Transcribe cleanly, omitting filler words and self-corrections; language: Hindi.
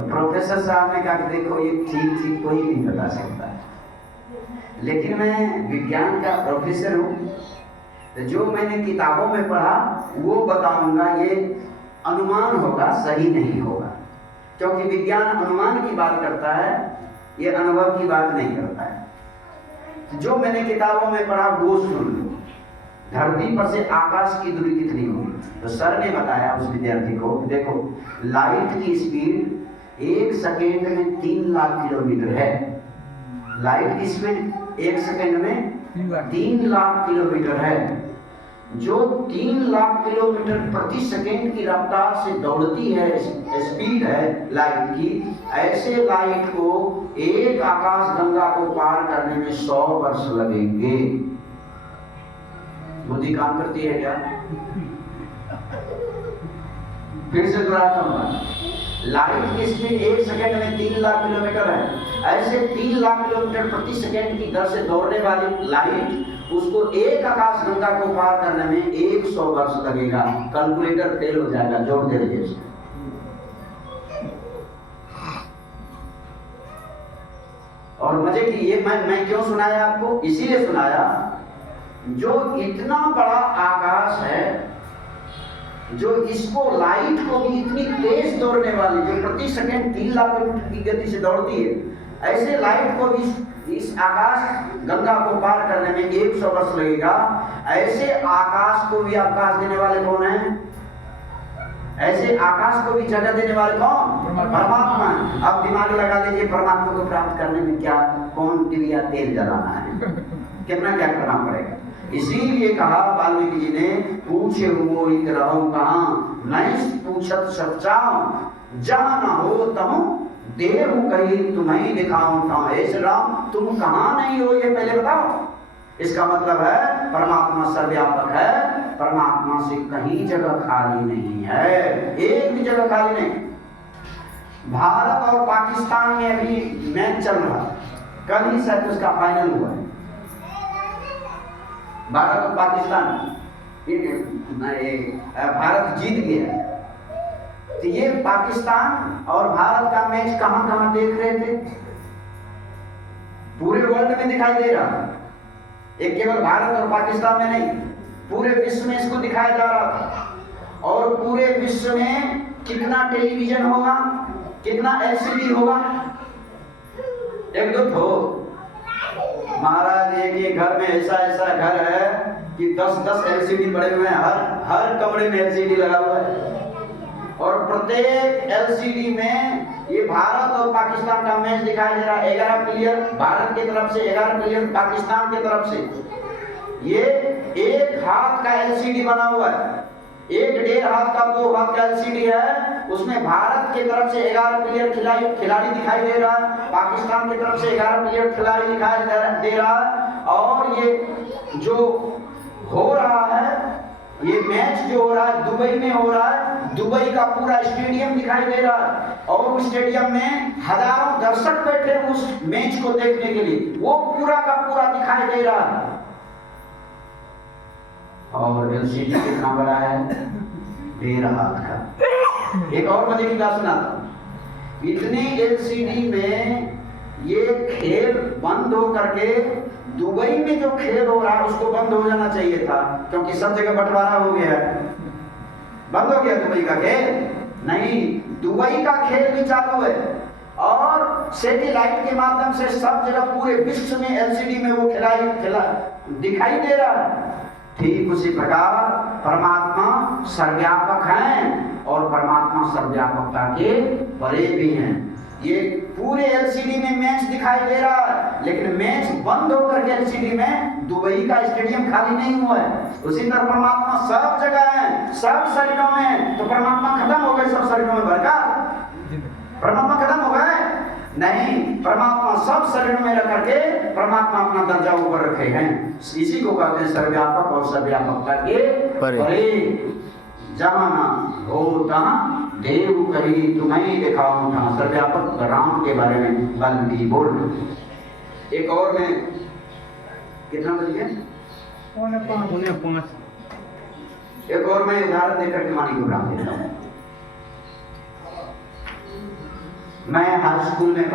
तो प्रोफेसर साहब ने कहा कि देखो ये ठीक ठीक कोई नहीं बता सकता है, लेकिन मैं विज्ञान का प्रोफेसर हूँ, तो जो मैंने किताबों में पढ़ा वो बताऊंगा। ये अनुमान होगा, सही नहीं होगा, क्योंकि विज्ञान अनुमान की बात करता है, ये अनुभव की बात नहीं करता है। जो मैंने किताबों में पढ़ा वो सुन लो। धरती पर से आकाश की दूरी कितनी होगी? तो सर ने बताया उस विद्यार्थी को, देखो लाइट की स्पीड 1 सेकेंड में 3 लाख किलोमीटर है। लाइट की स्पीड 1 सेकेंड में 3 लाख किलोमीटर है। जो 3 लाख किलोमीटर प्रति सेकेंड की रफ्तार से दौड़ती है, स्पीड है लाइट की, ऐसे लाइट को एक आकाश गंगा को पार करने में 100 वर्ष लगेंगे। बुद्धि काम करती है क्या? फिर से दोहराता हूं, लाइट की स्पीड 1 सेकेंड में 3 लाख किलोमीटर है। ऐसे 3 लाख किलोमीटर प्रति सेकेंड की दर से दौड़ने वाली लाइट, उसको एक आकाश गंगा को पार करने में 100 वर्ष लगेगा। कैलकुलेटर फेल हो जाएगा, जोड़ दे रही है। और मजे की ये मैं क्यों सुनाया आपको? इसीलिए सुनाया, जो इतना बड़ा आकाश है, जो इसको लाइट को भी इतनी तेज दौड़ने वाली, जो प्रति सेकंड 3 लाख किलोमीटर की गति से दौड़ती है, ऐसे लाइट को भी इस आकाश गंगा को पार करने में 100 वर्ष लगेगा। ऐसे आकाश को भी आकाश देने वाले कौन है? ऐसे आकाश को भी जगह देने वाले कौन? परमात्मा। अब दिमाग लगा लीजिए, परमात्मा को प्राप्त करने में क्या, कौन दिव्या तेल जलाना है, कितना क्या करना पड़ेगा। इसीलिए कहा वाल्मीकि जी ने, पूछे हुओ इत रहो कहाँ, मैं पूछत सच्चाऊं, जहाँ न हो तहु देहु कही तुम्हें दिखाऊं था। ऐसे राम तुम कहाँ नहीं हो, ये पहले बताओ। इसका मतलब है परमात्मा सर्वव्यापक है, परमात्मा से कहीं जगह खाली नहीं है, एक भी जगह खाली नहीं। भारत और पाकिस्तान में अभी मैच चल रहा, कल ही शायद उसका फाइनल हुआ है। भारत और पाकिस्तान, भारत जीत गया। तो ये पाकिस्तान और भारत का मैच कहां कहां देख रहे थे? पूरे वर्ल्ड में दिखाई दे रहा, एक केवल भारत और पाकिस्तान में नहीं, पूरे विश्व में इसको दिखाया जा रहा था। और पूरे विश्व में कितना टेलीविजन होगा, कितना एलसीडी होगा? एक दो ठो महाराज, एक घर में ऐसा ऐसा घर है कि 10-10 एलसीडी पड़े हुए हैं, हर कमरे में एलसीडी लगा हुआ है। और प्रत्येक एलसीडी में ये भारत और पाकिस्तान का मैच दिखाई दे रहा है। 11 प्लेयर भारत की तरफ से, 11 प्लेयर पाकिस्तान की तरफ से। ये एक हाथ का एलसीडी बना हुआ है, 1-1.5 हाथ का, 2 हाथ का एलसीडी है। उसमें भारत की तरफ से 11 प्लेयर खिलाड़ी दिखाई दे रहा है, पाकिस्तान की तरफ से 11 प्लेयर खिलाड़ी दिखाई दे रहा है। और ये जो हो रहा है, ये मैच जो हो रहा है दुबई में हो रहा है, दुबई का पूरा स्टेडियम दिखाई दे रहा है। और उस स्टेडियम में हजारों दर्शक बैठे उस मैच को देखने के लिए, वो पूरा का पूरा दिखाई दे रहा है। और एलसीडी कितना बड़ा है? 1.5 हाथ का। एक और मजे की बात सुनाता हूं, इतनी एलसीडी में ये खेल बंद हो करके, दुबई में जो खेल हो रहा है उसको बंद हो जाना चाहिए था, क्योंकि सब जगह बंटवारा हो गया है। बंद हो गया दुबई का खेल? नहीं, दुबई का खेल भी चालू है। और सैटेलाइट के माध्यम से सब जगह पूरे विश्व में एलसीडी में वो खिला दिखाई दे रहा है। ठीक उसी प्रकार परमात्मा सर्वव्यापक हैं, और परमात्मा सर्वव्यापकता के परे भी हैं। ये पूरे एलसीडी में मैच दिखाई दे रहा है, लेकिन मैच बंद होकर के एलसीडी में दुबई का स्टेडियम खाली नहीं हुआ है। उसी तरह परमात्मा सब जगह है, सब शरीरों में। तो परमात्मा खत्म हो गए सब शरीरों में भरकर? परमात्मा खत्म हो गए? नहीं, परमात्मा सब शरीरों में रख करके परमात्मा अपना दर्जा ऊपर रखे हैं। इसी को कहते हैं सर्वव्यापक और सर्वव्यापकता के परे। जहाँ न हो तहाँ देव कही तुम्हें दिखाऊं था। सर्वव्यापक राम के बारे में वाल्मीकि बोल। एक और में कितना बज गया? 4:45। एक और मैं उदाहरण देकर के वाणी को राम देता हूँ। स्कूल में